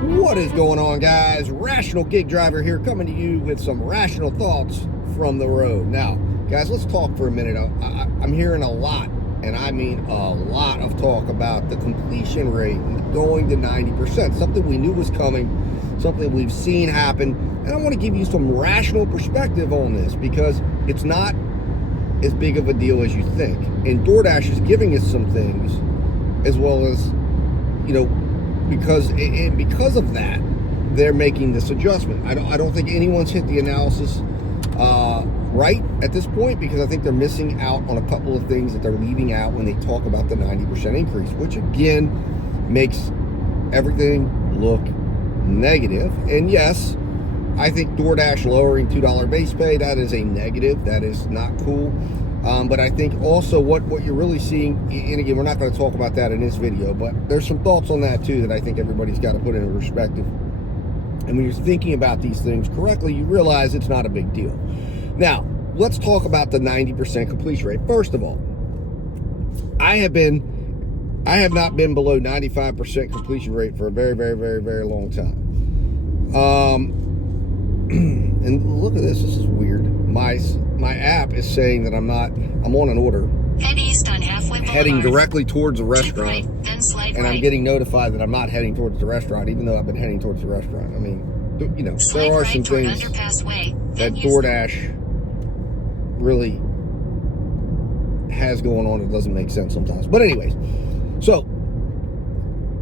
What is going on, guys? Rational Gig Driver here, coming to you with some rational thoughts from the road. Now, guys, let's talk for a minute. I'm hearing a lot, and I mean a lot of talk about the completion rate going to 90%, something we knew was coming, something we've seen happen, and I want to give you some rational perspective on this because it's not as big of a deal as you think. And DoorDash is giving us some things, as well as, you know, because of that, they're making this adjustment. I don't think anyone's hit the analysis right at this point, because I think they're missing out on a couple of things that they're leaving out when they talk about the 90% increase, which again makes everything look negative. And yes, I think DoorDash lowering $2 base pay, that is a negative. That is not cool. But I think also what you're really seeing, and again, we're not going to talk about that in this video, but there's some thoughts on that too that I think everybody's got to put into perspective. And when you're thinking about these things correctly, you realize it's not a big deal. Now, let's talk about the 90% completion rate. First of all, I have not been below 95% completion rate for a very, very, very, very long time. And look at this. This is weird. My app is saying that I'm on an order. Head east on Halfway Boulevard. Heading directly towards the restaurant. Right, then slide and right. I'm getting notified that I'm not heading towards the restaurant, even though I've been heading towards the restaurant. I mean, you know, Slide there are right some toward things Underpass Way, that then use DoorDash really has going on that doesn't make sense sometimes. But anyways, so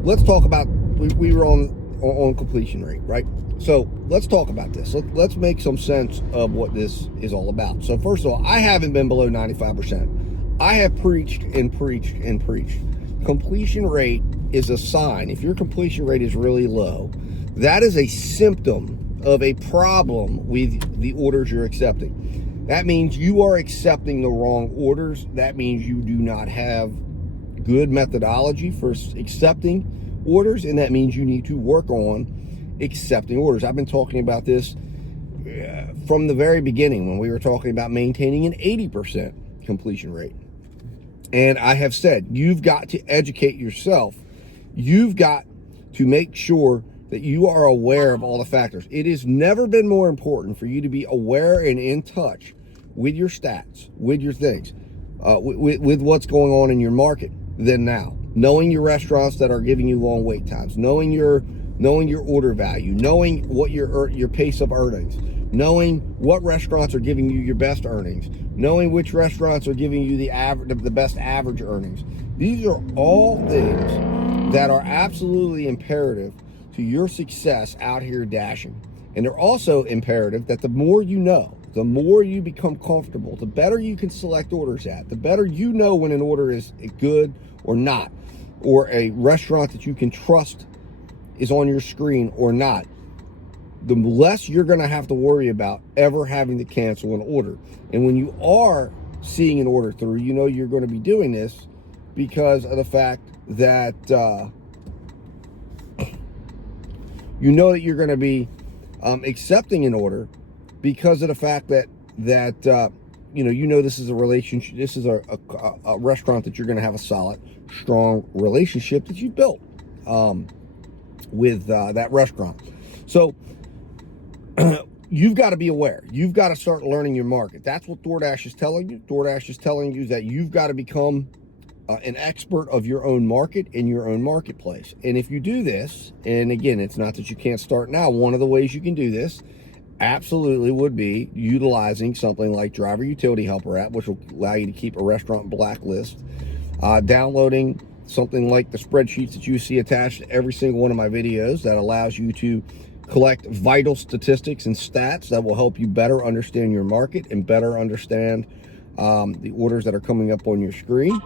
let's talk about, we were on completion rate, right? So let's talk about this. Let's make some sense of what this is all about. So first of all, I haven't been below 95%. I have preached and preached and preached. Completion rate is a sign. If your completion rate is really low, that is a symptom of a problem with the orders you're accepting. That means you are accepting the wrong orders. That means you do not have good methodology for accepting orders, and that means you need to work on accepting orders. I've been talking about this from the very beginning when we were talking about maintaining an 80% completion rate. And I have said, you've got to educate yourself. You've got to make sure that you are aware of all the factors. It has never been more important for you to be aware and in touch with your stats, with your things, with what's going on in your market than now. Knowing your restaurants that are giving you long wait times, knowing your order value, knowing what your pace of earnings, knowing what restaurants are giving you your best earnings, knowing which restaurants are giving you the best average earnings. These are all things that are absolutely imperative to your success out here dashing. And they're also imperative that the more you know, the more you become comfortable, the better you can select orders at, the better you know when an order is good or not, or a restaurant that you can trust is on your screen or not, the less you're going to have to worry about ever having to cancel an order. And when you are seeing an order through, you know you're going to be doing this because of the fact that you know that you're going to be accepting an order because of the fact that you know this is a relationship, this is a restaurant that you're going to have a solid, strong relationship that you built with that restaurant. So you've got to be aware. You've got to start learning your market. That's what DoorDash is telling you. DoorDash is telling you that you've got to become an expert of your own market in your own marketplace. And if you do this, and again, it's not that you can't start now. One of the ways you can do this absolutely would be utilizing something like Driver Utility Helper app, which will allow you to keep a restaurant blacklist, downloading something like the spreadsheets that you see attached to every single one of my videos that allows you to collect vital statistics and stats that will help you better understand your market and better understand the orders that are coming up on your screen.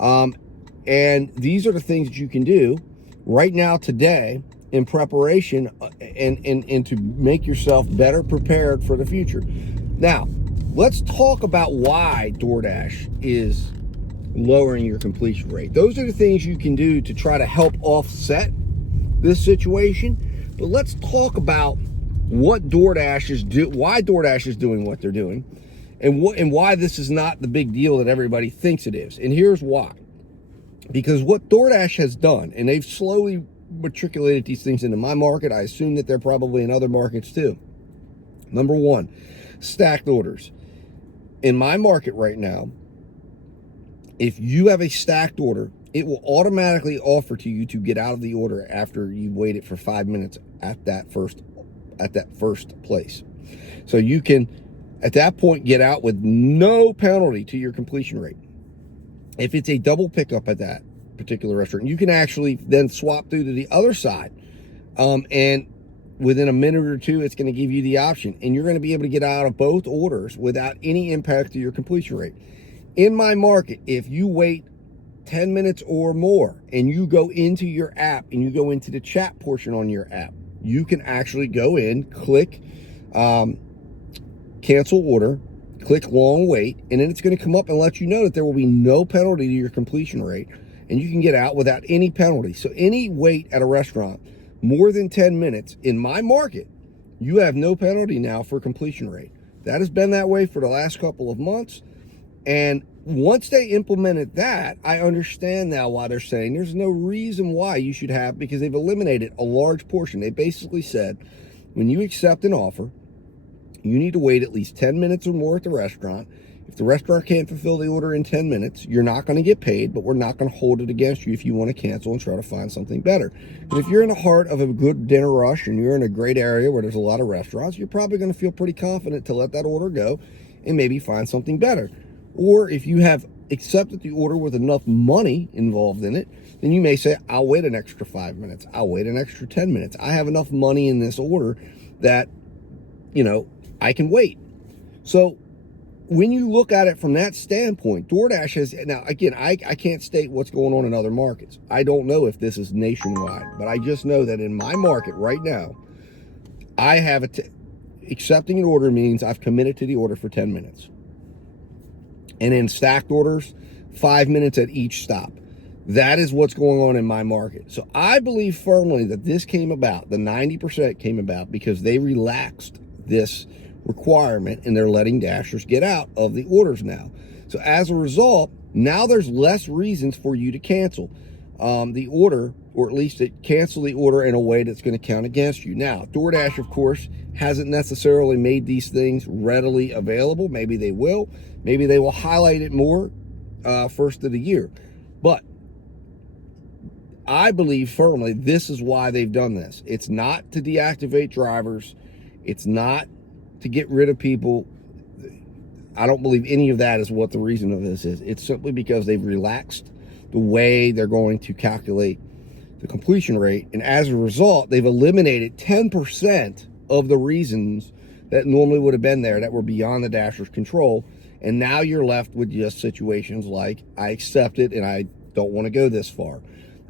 And these are the things that you can do right now today in preparation and to make yourself better prepared for the future. Now, let's talk about why DoorDash is lowering your completion rate. Those are the things you can do to try to help offset this situation. But let's talk about what DoorDash is why DoorDash is doing what they're doing, and why this is not the big deal that everybody thinks it is. And here's why. Because what DoorDash has done, and they've slowly matriculated these things into my market. I assume that they're probably in other markets too. Number one, stacked orders. In my market right now, if you have a stacked order, it will automatically offer to you to get out of the order after you waited for 5 minutes at that first place. So you can, at that point, get out with no penalty to your completion rate. If it's a double pickup at that particular restaurant, you can actually then swap through to the other side. And within a minute or two, it's going to give you the option. And you're going to be able to get out of both orders without any impact to your completion rate. In my market, if you wait 10 minutes or more and you go into your app and you go into the chat portion on your app, you can actually go in, click cancel order, click long wait, and then it's going to come up and let you know that there will be no penalty to your completion rate, and you can get out without any penalty. So any wait at a restaurant more than 10 minutes in my market, you have no penalty now for completion rate. That has been that way for the last couple of months. And once they implemented that, I understand now why they're saying there's no reason why you should have, because they've eliminated a large portion. They basically said, when you accept an offer, you need to wait at least 10 minutes or more at the restaurant. If the restaurant can't fulfill the order in 10 minutes, you're not going to get paid, but we're not going to hold it against you if you want to cancel and try to find something better. But if you're in the heart of a good dinner rush and you're in a great area where there's a lot of restaurants, you're probably going to feel pretty confident to let that order go and maybe find something better. Or if you have accepted the order with enough money involved in it, then you may say, I'll wait an extra 5 minutes. I'll wait an extra 10 minutes. I have enough money in this order that, I can wait. So when you look at it from that standpoint, DoorDash has, now again, I can't state what's going on in other markets. I don't know if this is nationwide, but I just know that in my market right now, I have accepting an order means I've committed to the order for 10 minutes. And in stacked orders, 5 minutes at each stop. That is what's going on in my market. So I believe firmly that this came about, the 90% came about because they relaxed this requirement and they're letting dashers get out of the orders now. So as a result, now there's less reasons for you to cancel the order, or at least to cancel the order in a way that's going to count against you. Now, DoorDash, of course, hasn't necessarily made these things readily available. Maybe they will. Maybe they will highlight it more first of the year. But I believe firmly this is why they've done this. It's not to deactivate drivers. It's not to get rid of people. I don't believe any of that is what the reason of this is. It's simply because they've relaxed the way they're going to calculate the completion rate. And as a result, they've eliminated 10% of the reasons that normally would have been there that were beyond the dasher's control. And now you're left with just situations like, I accept it and I don't want to go this far.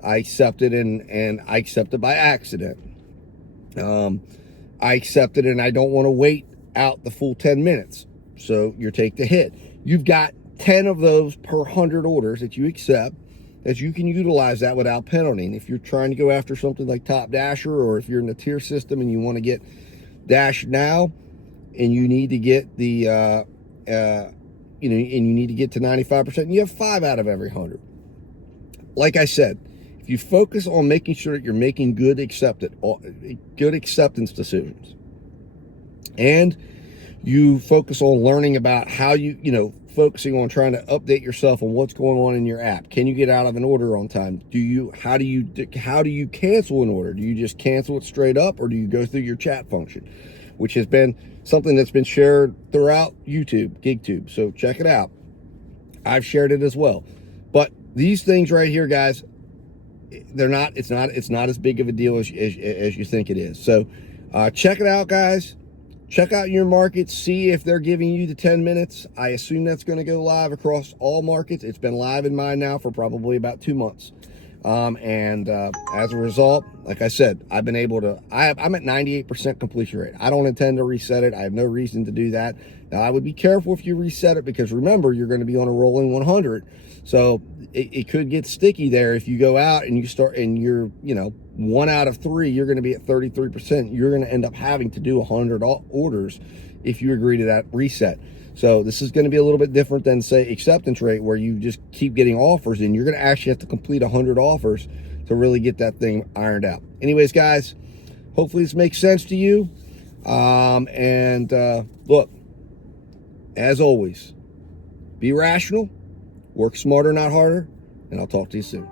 I accept it and I accept it by accident. I accept it and I don't want to wait out the full 10 minutes. So you take the hit. You've got 10 of those per 100 orders that you accept, that you can utilize that without penalty. And if you're trying to go after something like Top Dasher, or if you're in the tier system and you want to get Dash Now and you need to get the, and you need to get to 95%, and you have 5 out of every 100. Like I said, if you focus on making sure that you're making good acceptance decisions, and you focus on learning about how focusing on trying to update yourself on what's going on in your app. Can you get out of an order on time? How do you cancel an order? Do you just cancel it straight up, or do you go through your chat function, which has been something that's been shared throughout YouTube, GigTube. So check it out. I've shared it as well. But these things right here, guys, it's not as big of a deal as you think it is. So check it out, guys. Check out your market, see if they're giving you the 10 minutes. I assume that's going to go live across all markets. It's been live in mine now for probably about 2 months. As a result, like I said, I've been able to, I'm at 98% completion rate. I don't intend to reset it. I have no reason to do that. Now, I would be careful if you reset it, because remember, you're going to be on a rolling 100. So it could get sticky there if you go out and you start and you're, 1 out of 3, you're going to be at 33%. You're going to end up having to do 100 orders if you agree to that reset. So this is going to be a little bit different than, say, acceptance rate, where you just keep getting offers, and you're going to actually have to complete 100 offers to really get that thing ironed out. Anyways, guys, hopefully this makes sense to you. Look, as always, be rational, work smarter, not harder, and I'll talk to you soon.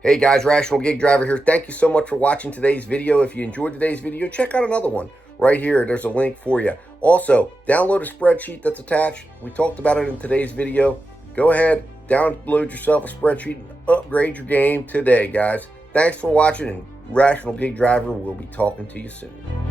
Hey guys, Rational Gig Driver here. Thank you so much for watching today's video. If you enjoyed today's video, check out another one right here. There's a link for you. Also, download a spreadsheet that's attached. We talked about it in today's video. Go ahead, download yourself a spreadsheet and upgrade your game today, guys. Thanks for watching, and Rational Gig Driver will be talking to you soon.